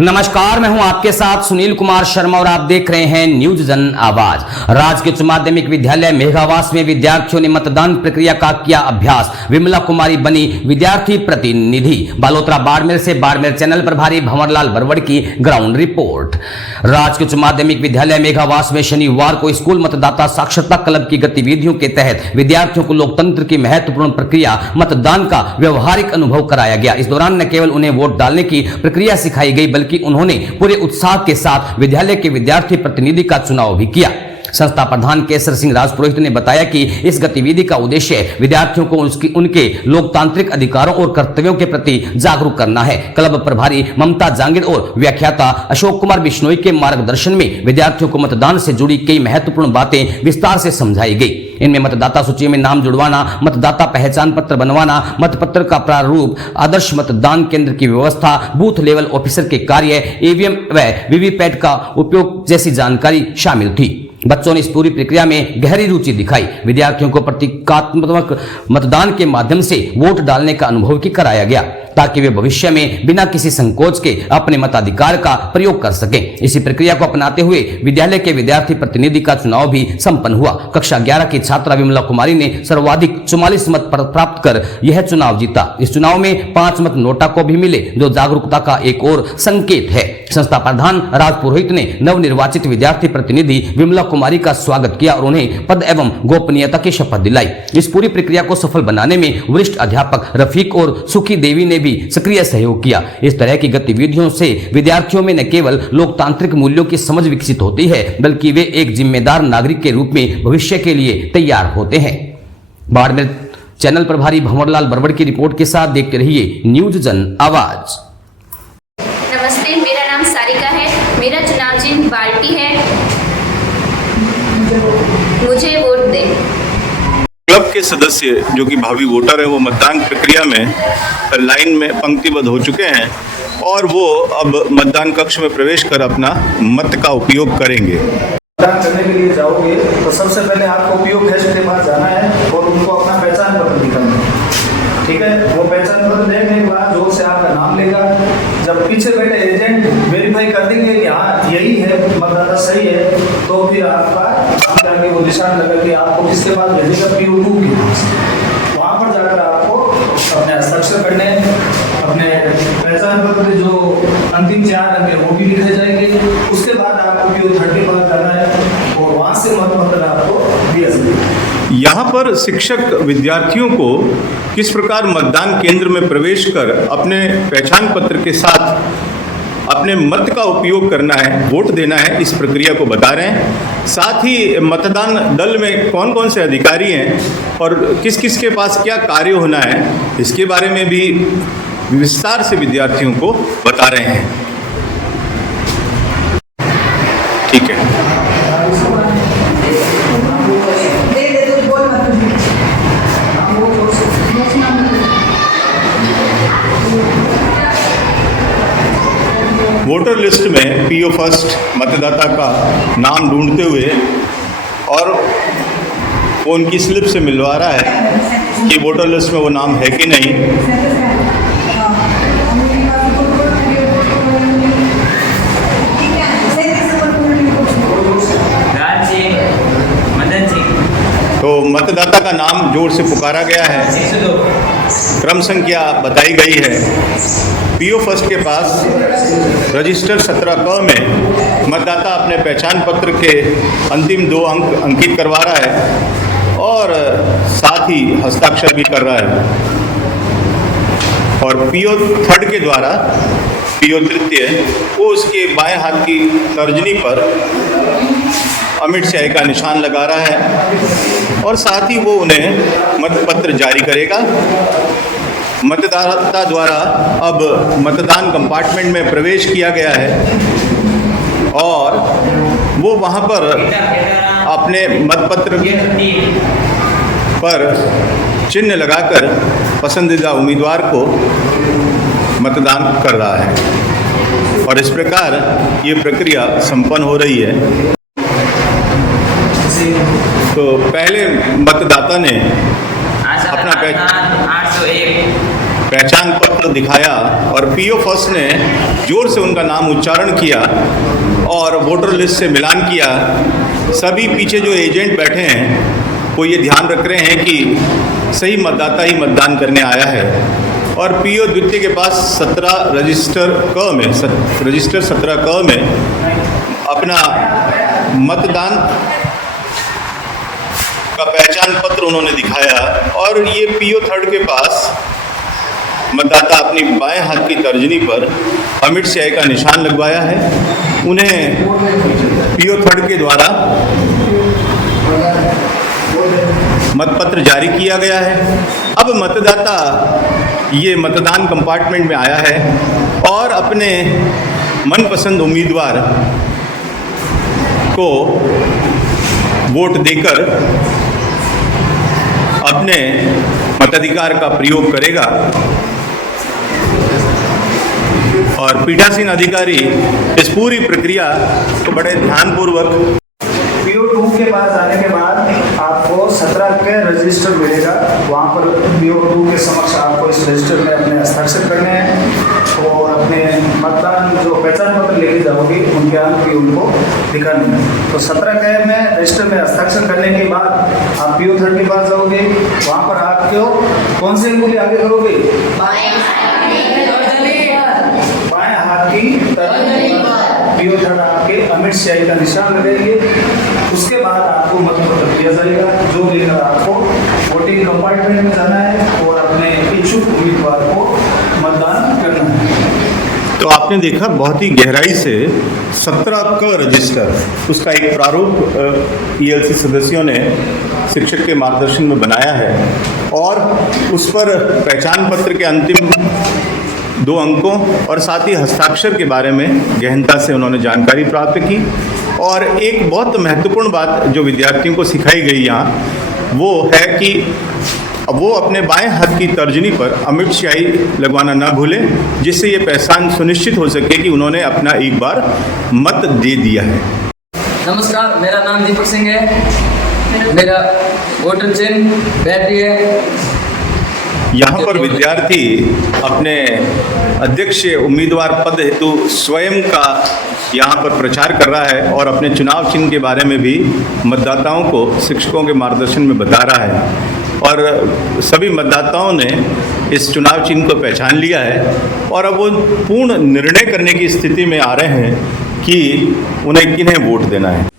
नमस्कार, मैं हूं आपके साथ सुनील कुमार शर्मा और आप देख रहे हैं न्यूज जन आवाज। राजकीय उच्च माध्यमिक विद्यालय मेघावास में विद्यार्थियों ने मतदान प्रक्रिया का किया अभ्यास। विमला कुमारी बनी विद्यार्थी प्रतिनिधि। बालोतरा बाड़मेर से बाड़मेर चैनल प्रभारी भंवरलाल बरवड़ की ग्राउंड रिपोर्ट। राजकीय उच्च माध्यमिक विद्यालय मेघावास में शनिवार को स्कूल मतदाता साक्षरता क्लब की गतिविधियों के तहत विद्यार्थियों को लोकतंत्र की महत्वपूर्ण प्रक्रिया मतदान का व्यवहारिक अनुभव कराया गया। इस दौरान न केवल उन्हें वोट डालने की प्रक्रिया सिखाई गई बल्कि उन्होंने पूरे उत्साह के साथ विद्यालय के विद्यार्थी प्रतिनिधि का चुनाव भी किया। संस्था प्रधान केसर सिंह राजपुरोहित ने बताया कि इस गतिविधि का उद्देश्य विद्यार्थियों को उनके लोकतांत्रिक अधिकारों और कर्तव्यों के प्रति जागरूक करना है। क्लब प्रभारी ममता जांगिद और व्याख्याता अशोक कुमार बिश्नोई के मार्गदर्शन में विद्यार्थियों को मतदान से जुड़ी कई महत्वपूर्ण बातें विस्तार से समझाई गई। इनमें मतदाता सूची में नाम जुड़वाना, मतदाता पहचान पत्र बनवाना, मतपत्र का प्रारूप, आदर्श मतदान केंद्र की व्यवस्था, बूथ लेवल ऑफिसर के कार्य, ईवीएम व वीवीपैट का उपयोग जैसी जानकारी शामिल थी। बच्चों ने इस पूरी प्रक्रिया में गहरी रुचि दिखाई। विद्यार्थियों को प्रतीकात्मक मतदान के माध्यम से वोट डालने का अनुभव भी कराया गया ताकि वे भविष्य में बिना किसी संकोच के अपने मताधिकार का प्रयोग कर सकें। इसी प्रक्रिया को अपनाते हुए विद्यालय के विद्यार्थी प्रतिनिधि का चुनाव भी संपन्न हुआ। कक्षा 11 की छात्रा विमला कुमारी ने सर्वाधिक 44 मत प्राप्त कर यह चुनाव जीता। इस चुनाव में 5 मत नोटा को भी मिले, जो जागरूकता का एक और संकेत है। संस्था प्रधान राजपुरोहित ने नवनिर्वाचित विद्यार्थी प्रतिनिधि विमला कुमारी का स्वागत किया और उन्हें पद एवं गोपनीयता की शपथ दिलाई। इस पूरी प्रक्रिया को सफल बनाने में वरिष्ठ अध्यापक रफीक और सुखी देवी ने भी सक्रिय सहयोग किया। इस तरह की गतिविधियों से विद्यार्थियों में न केवल लोकतांत्रिक मूल्यों की समझ विकसित होती है बल्कि वे एक जिम्मेदार नागरिक के रूप में भविष्य के लिए तैयार होते हैं। बाड़मेर चैनल प्रभारी भंवरलाल बरवड़ की रिपोर्ट के साथ देखते रहिए न्यूज जन आवाज। नमस्ते, मेरा नाम सारिका है। मेरा चुनाव चिन्ह बाल्टी है। मुझे वोट दें। क्लब के सदस्य जो कि भावी वोटर है वो मतदान प्रक्रिया में लाइन में पंक्तिबद्ध हो चुके हैं और वो अब मतदान कक्ष में प्रवेश कर अपना मत का उपयोग करेंगे। मतदान करने के लिए जाओगे तो सबसे पहले आपको उपयोग डेस्क के पास जाना है और उनको अपना पहचान पत्र दिखाना है। ठीक है, वो पहचान पत्र देखने के बाद जोर से आपका नाम लेगा। जब पीछे बैठे एजेंट वेरीफाई कर देंगे कि हाँ यही है, मतदाता सही है, तो फिर आपका जाके वो निशान लगा कि आपको किसके पास भेजेगा, PO2 के पास। वहाँ पर जाकर आपको अपने हस्ताक्षर करने, अपने पहचान पत्र जो अंतिम 4 अंक है वो भी लिखे जाएंगे। उसके बाद आपको PO3 के पास जाना है और वहाँ से मतपत्र आपको दिया जाएगा। यहाँ पर शिक्षक विद्यार्थियों को किस प्रकार मतदान केंद्र में प्रवेश कर अपने पहचान पत्र के साथ अपने मत का उपयोग करना है, वोट देना है, इस प्रक्रिया को बता रहे हैं। साथ ही मतदान दल में कौन कौन से अधिकारी हैं और किस किस के पास क्या कार्य होना है, इसके बारे में भी विस्तार से विद्यार्थियों को बता रहे हैं। ठीक है, वोटर लिस्ट में PO फर्स्ट मतदाता का नाम ढूंढते हुए और वो उनकी स्लिप से मिलवा रहा है कि वोटर लिस्ट में वो नाम है कि नहीं। तो मतदाता का नाम जोर से पुकारा गया है, क्रम संख्या बताई गई है। PO फर्स्ट के पास रजिस्टर 17 क में मतदाता अपने पहचान पत्र के अंतिम 2 अंक अंकित करवा रहा है और साथ ही हस्ताक्षर भी कर रहा है। और PO थर्ड के द्वारा PO तृतीय वो उसके बाएं हाथ की तर्जनी पर अमिट स्याही का निशान लगा रहा है और साथ ही वो उन्हें मतपत्र जारी करेगा। मतदाता द्वारा अब मतदान कंपार्टमेंट में प्रवेश किया गया है और वो वहाँ पर अपने मतपत्र पर चिन्ह लगाकर पसंदीदा उम्मीदवार को मतदान कर रहा है और इस प्रकार ये प्रक्रिया संपन्न हो रही है। तो पहले मतदाता ने अपना 801 पहचान पत्र दिखाया और पीओ फर्स्ट ने जोर से उनका नाम उच्चारण किया और वोटर लिस्ट से मिलान किया। सभी पीछे जो एजेंट बैठे हैं वो ये ध्यान रख रहे हैं कि सही मतदाता ही मतदान करने आया है। और पीओ द्वितीय के पास 17 रजिस्टर 17 क में अपना मतदान का पहचान पत्र उन्होंने दिखाया और ये पीओ थर्ड के पास मतदाता अपनी बाएं हाथ की तर्जनी पर अमिट स्याही का निशान लगवाया है। उन्हें पीओ थर्ड के द्वारा मतपत्र जारी किया गया है। अब मतदाता ये मतदान कंपार्टमेंट में आया है और अपने मनपसंद उम्मीदवार को वोट देकर अपने मताधिकार का प्रयोग करेगा। और पीठासीन अधिकारी इस पूरी प्रक्रिया को बड़े ध्यानपूर्वक PO2 के पास जाने के बाद आपको 17 के रजिस्टर मिलेगा। वहाँ पर PO2 के समक्ष आपको इस रजिस्टर में अपने हस्ताक्षर करने हैं और अपने मतदान जो पहचान पत्र लेके जाओगे उनके अंक भी उनको दिखाने हैं। तो 17 के में रजिस्टर में हस्ताक्षर करने के बाद आप PO थर्ड के पास जाओगे। वहाँ पर आपको कौन सी अंगुली आगे करोगे? बाएं हाथ की PO थर्ड आपके अमिट स्याही का निशान लगेंगे। उसके बाद आपको मतपत्र दिया जाएगा जो लेकर आपको वोटिंग कंपार्टमेंट में जाना है और अपने इच्छुक उम्मीदवार को मतदान करना है। तो आपने देखा बहुत ही गहराई से 17 क रजिस्टर उसका एक प्रारूप ELC सदस्यों ने शिक्षक के मार्गदर्शन में बनाया है और उस पर पहचान पत्र के अंतिम 2 अंकों और साथ ही हस्ताक्षर के बारे में गहनता से उन्होंने जानकारी प्राप्त की। और एक बहुत महत्वपूर्ण बात जो विद्यार्थियों को सिखाई गई यहाँ वो है कि वो अपने बाएं हाथ की तर्जनी पर अमिट स्याही लगवाना ना भूलें, जिससे ये पहचान सुनिश्चित हो सके कि उन्होंने अपना एक बार मत दे दिया है। नमस्कार, मेरा नाम दीपक सिंह है। मेरा वोटर चिन्ह बैटरी है। यहाँ पर विद्यार्थी अपने अध्यक्ष उम्मीदवार पद हेतु स्वयं का यहाँ पर प्रचार कर रहा है और अपने चुनाव चिन्ह के बारे में भी मतदाताओं को शिक्षकों के मार्गदर्शन में बता रहा है। और सभी मतदाताओं ने इस चुनाव चिन्ह को पहचान लिया है और अब वो पूर्ण निर्णय करने की स्थिति में आ रहे हैं कि उन्हें किन्हें वोट देना है।